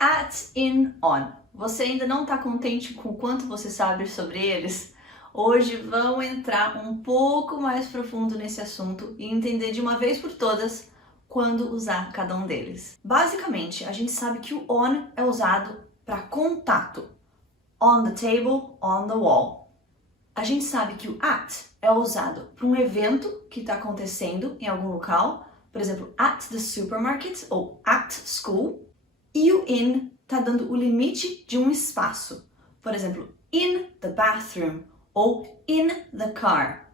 At, in, on. Você ainda não está contente com o quanto você sabe sobre eles? Hoje vamos entrar um pouco mais profundo nesse assunto e entender de uma vez por todas quando usar cada um deles. Basicamente, a gente sabe que o on é usado para contato. On the table, on the wall. A gente sabe que o at é usado para um evento que está acontecendo em algum local, por exemplo, at the supermarket ou at school. E o in está dando o limite de um espaço. Por exemplo, in the bathroom ou in the car.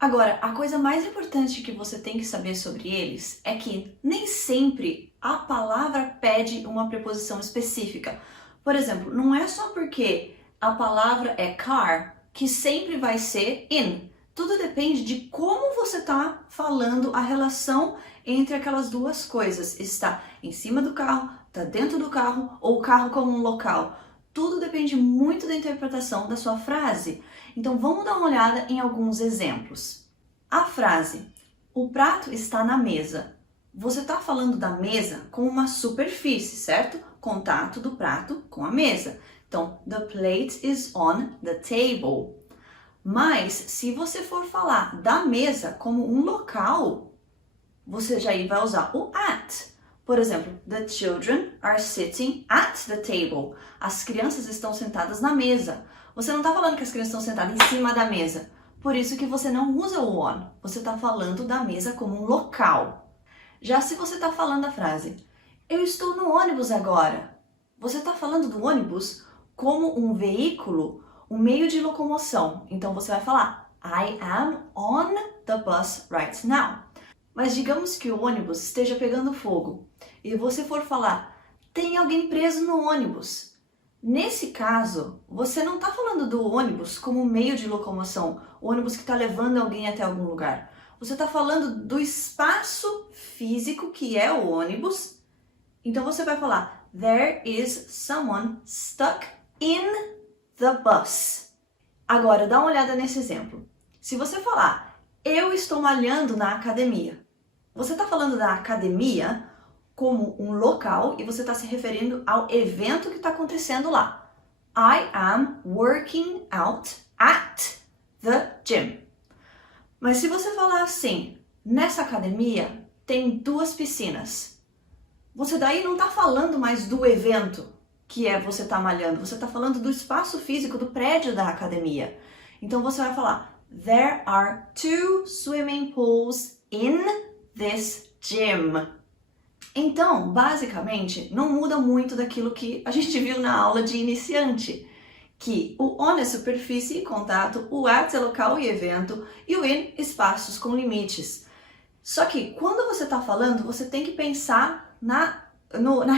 Agora, a coisa mais importante que você tem que saber sobre eles é que nem sempre a palavra pede uma preposição específica. Por exemplo, não é só porque a palavra é car que sempre vai ser in. Tudo depende de como você está falando a relação entre aquelas duas coisas. Está em cima do carro, está dentro do carro ou o carro como um local. Tudo depende muito da interpretação da sua frase. Então vamos dar uma olhada em alguns exemplos. A frase, o prato está na mesa. Você está falando da mesa com uma superfície, certo? Contato do prato com a mesa. Então, the plate is on the table. Mas, se você for falar da mesa como um local, você já vai usar o at. Por exemplo, the children are sitting at the table. As crianças estão sentadas na mesa. Você não está falando que as crianças estão sentadas em cima da mesa. Por isso que você não usa o on. Você está falando da mesa como um local. Já se você está falando a frase, eu estou no ônibus agora. Você está falando do ônibus como um veículo, um meio de locomoção. Então você vai falar, I am on the bus right now. Mas digamos que o ônibus esteja pegando fogo e você for falar, tem alguém preso no ônibus. Nesse caso, você não está falando do ônibus como meio de locomoção, o ônibus que está levando alguém até algum lugar. Você está falando do espaço físico que é o ônibus. Então você vai falar, there is someone stuck in the bus. Agora, dá uma olhada nesse exemplo. Se você falar, eu estou malhando na academia. Você está falando da academia como um local e você está se referindo ao evento que está acontecendo lá. I am working out at the gym. Mas se você falar assim, nessa academia tem 2 piscinas. Você daí não está falando mais do evento que é você tá malhando. Você está falando do espaço físico do prédio da academia. Então você vai falar, there are 2 swimming pools in this gym. Então, basicamente, não muda muito daquilo que a gente viu na aula de iniciante, que o on é superfície e contato, o at é local e evento, e o in, espaços com limites. Só que, quando você está falando, você tem que pensar na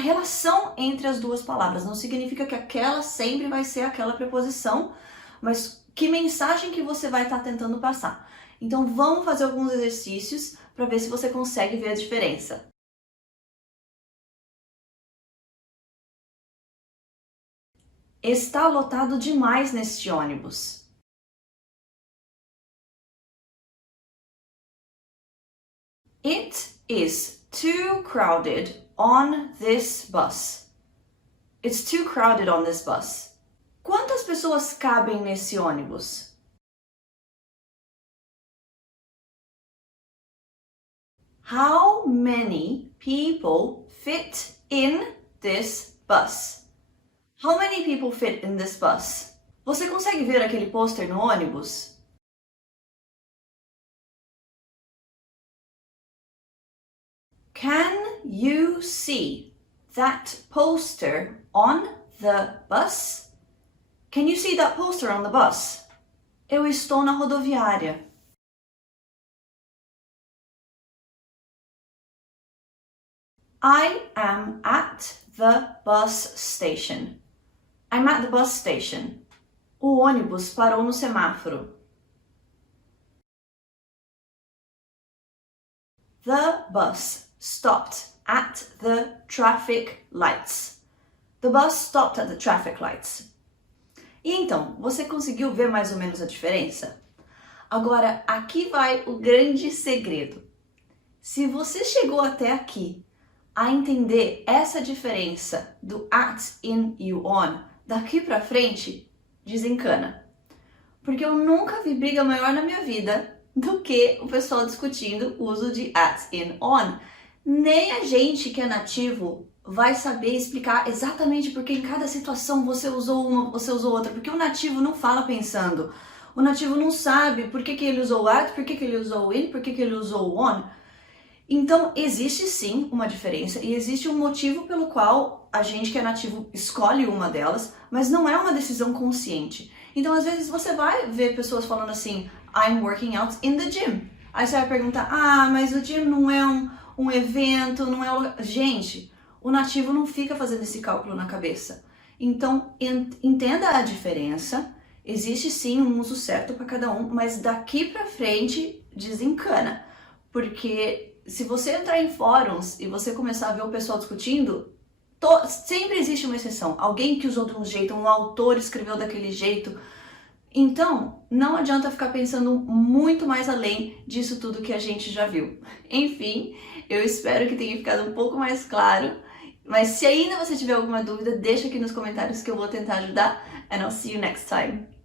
relação entre as duas palavras. Não significa que aquela sempre vai ser aquela preposição, mas que mensagem que você vai estar tentando passar. Então, vamos fazer alguns exercícios para ver se você consegue ver a diferença. Está lotado demais neste ônibus. It is too crowded on this bus. It's too crowded on this bus. Quantas pessoas cabem nesse ônibus? How many people fit in this bus? How many people fit in this bus? Você consegue ver aquele pôster no ônibus? Can you see that poster on the bus? Can you see that poster on the bus? Eu estou na rodoviária. I am at the bus station. I'm at the bus station. O ônibus parou no semáforo. The bus stopped at the traffic lights. The bus stopped at the traffic lights. E então, você conseguiu ver mais ou menos a diferença? Agora, aqui vai o grande segredo. Se você chegou até aqui a entender essa diferença do at, in e o on, daqui pra frente, desencana. Porque eu nunca vi briga maior na minha vida do que o pessoal discutindo o uso de at, in, on. Nem a gente que é nativo vai saber explicar exatamente porque em cada situação você usou uma, você usou outra, porque o nativo não fala pensando. O nativo não sabe por que ele usou o at, por que ele usou o in, por que ele usou o on. Então, existe sim uma diferença e existe um motivo pelo qual a gente que é nativo escolhe uma delas, mas não é uma decisão consciente. Então, às vezes você vai ver pessoas falando assim, I'm working out in the gym. Aí você vai perguntar, mas o gym não é um evento, não é um... Gente, o nativo não fica fazendo esse cálculo na cabeça. Então, entenda a diferença. Existe sim um uso certo para cada um, mas daqui para frente desencana. Porque se você entrar em fóruns e você começar a ver o pessoal discutindo, sempre existe uma exceção. Alguém que usou de um jeito, um autor escreveu daquele jeito. Então, não adianta ficar pensando muito mais além disso tudo que a gente já viu. Enfim, eu espero que tenha ficado um pouco mais claro. Mas se ainda você tiver alguma dúvida, deixa aqui nos comentários que eu vou tentar ajudar. And I'll see you next time.